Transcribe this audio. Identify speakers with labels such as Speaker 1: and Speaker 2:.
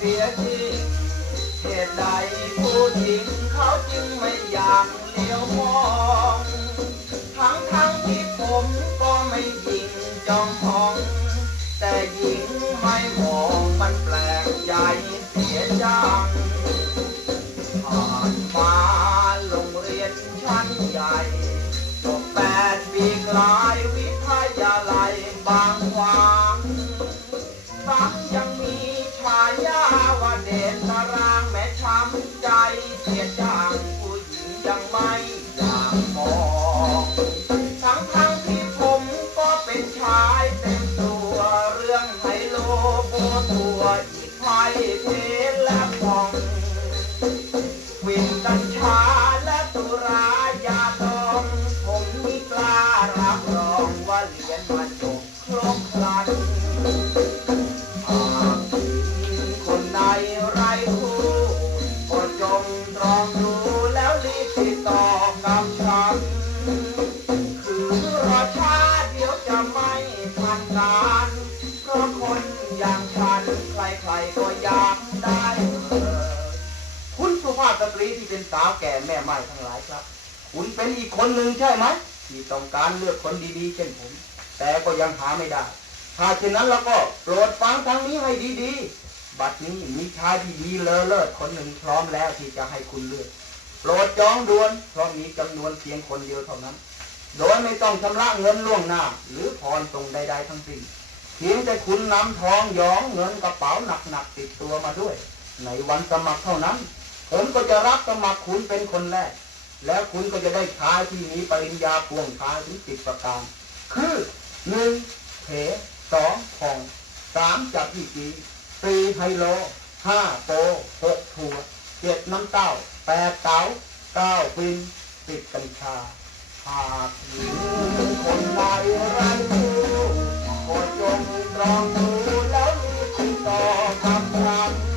Speaker 1: เสียที่เหตุใดผู้หญิงเขาจึงไม่อยากเลี้ยวมอง ทั้งทั้งที่ผมก็ไม่ยิงจอมพอง แต่หญิงไม่มองมันแปลกใจเสียจังผ่านมาโรงเรียนชั้นใหญ่จบแปดปีกลายวิทยาลัยบางขวางซ้ำยังมีฉายาว่าเด่นตารางแม่ช้ำใจเสียจัง ตัวอีกไพ่เพลและพองวินกัญชาและตุรายาดองผมนี่กล้ารับรองว่าเรียนมาจบครบครันหากคนใดไรคู่ก็จงตรองดูแล้วรีบติดต่อกับฉัน อย่างฉันใครๆก็อยากได้เธอคุณสุภาพสตรีที่เป็นสาวแก่แม่ไม้ทั้งหลายครับ คุณเป็นอีกคนหนึ่งใช่ไหมที่ต้องการเลือกคนดีๆ เช่นผม แต่ก็ยังหาไม่ได้ ถ้าเช่นนั้นแล้วก็โปรดฟังทางนี้ให้ดีๆ บัดนี้มีชายที่ดีเลอเลิศคนหนึ่งพร้อมแล้วที่จะให้คุณเลือก โปรดจองด่วน เพราะมีจำนวนเพียงคนเดียวเท่านั้น โดยไม่ต้องชำระเงินล่วงหน้า หรือผ่อนตรงใด ๆ ทั้งสิ้น เพียงแต่คุณนำทองหยองเงินกระเป๋าหนักๆติดตัวมาด้วย ในวันสมัครเท่านั้น ผมก็จะรับสมัครคุณเป็นคนแรก แล้วคุณก็จะได้ชายที่มีปริญญาพ่วงท้ายถึงสิบประการ คือหนึ่งเถสองพองสามจับยี่จีสี่ไฮโลห้าโปหกถั่วเจ็ดน้ำเต้าแปดเต๋าเก้าปินสิบกัญชาหากหญิงคน Thank you.